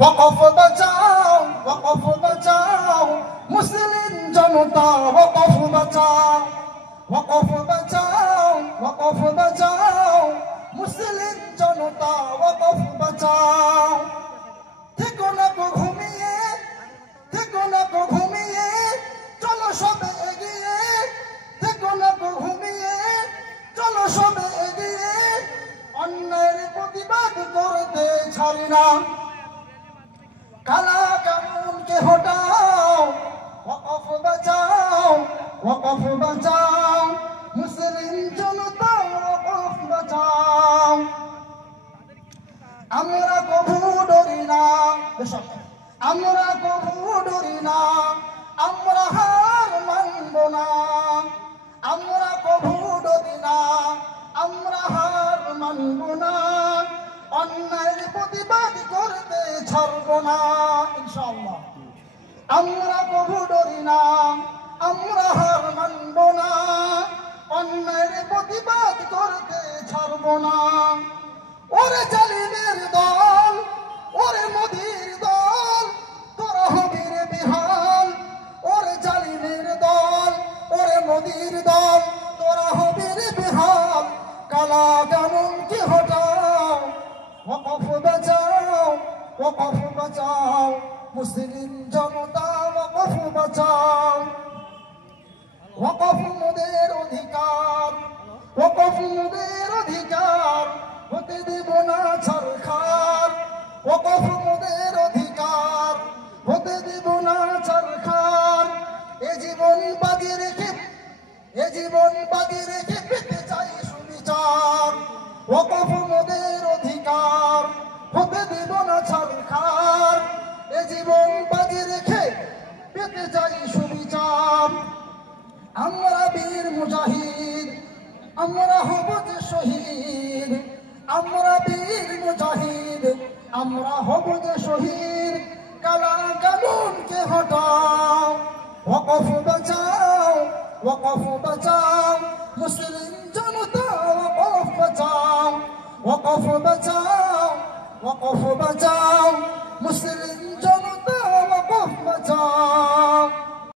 ওয়াকফ বাঁচাও, ওয়াকফ বাঁচাও, মুসলিম জনতা ওয়াকফ বাঁচাও, ওয়াকফ বাঁচাও, ওয়াকফ বাঁচাও, মুসলিম জনতা ওয়াকফ বাঁচাও। থেকো না গো ঘুমিয়ে, থেকো না গো ঘুমিয়ে, চলো সবে এগিয়ে, থেকো না গো ঘুমিয়ে, চলো সবে এগিয়ে, অন্যায়ের প্রতিবাদ করতে ছাড়ি না। কালা কানুনকে হটাও, ওয়াকফ বাঁচাও, ওয়াকফ বাঁচাও, মুসলিম জনতা ওয়াকফ বাঁচাও। আমরা কভু ডরি না, আমরা কভু ডরি না, আমরা হার মানব না। আমরা কভু ডরি না, আমরা হার মানব না, অন্যায়ের প্রতিবাদ করতে ছাড়ব না ইনশাআল্লাহ। আমরা কভু ডরি না, আমরা হার মানব না, অন্যায়ের প্রতিবাদ করতে ছাড়ব না। ওরে জালিমের দল, ওরে মোদির দল, তোরা হবি রে বিহাল। ওরে জালিমের দল, ওরে মোদির দল, তোরা হবি রে বিহাল। কালা কানুনকে হটাও, ওয়াকফ বাঁচাও, ওয়াকফ বাঁচাও, মুসলিম জনতা ওয়াকফ বাঁচাও। ওয়াকফ মোদের অধিকার, ওয়াকফ মোদের অধিকার, হতে দেব না ছারখার। ওয়াকফ মোদের অধিকার, হতে দেব না ছারখার। এ জীবন বাজি রেখে, এ জীবন বাজি রেখে পেতে চাই সুবিচার। ওয়াকফ মোদের অধিকার, হতে দেব না ছারখার। এ জীবন বাজি রেখে পেতে চাই সুবিচার। আমরা বীর মুজাহিদ, আমরা হব যে শহীদ। আমরা বীর মুজাহিদ, আমরা হব যে শহীদ। কালা কানুনকে হটাও, ওয়াকফ বাঁচাও, ওয়াকফ বাঁচাও, মুসলিম জনতা ওয়াকফ বাঁচাও। ওয়াকফ বাঁচাও, ওয়াকফ বাঁচাও, মুসলিম জনতা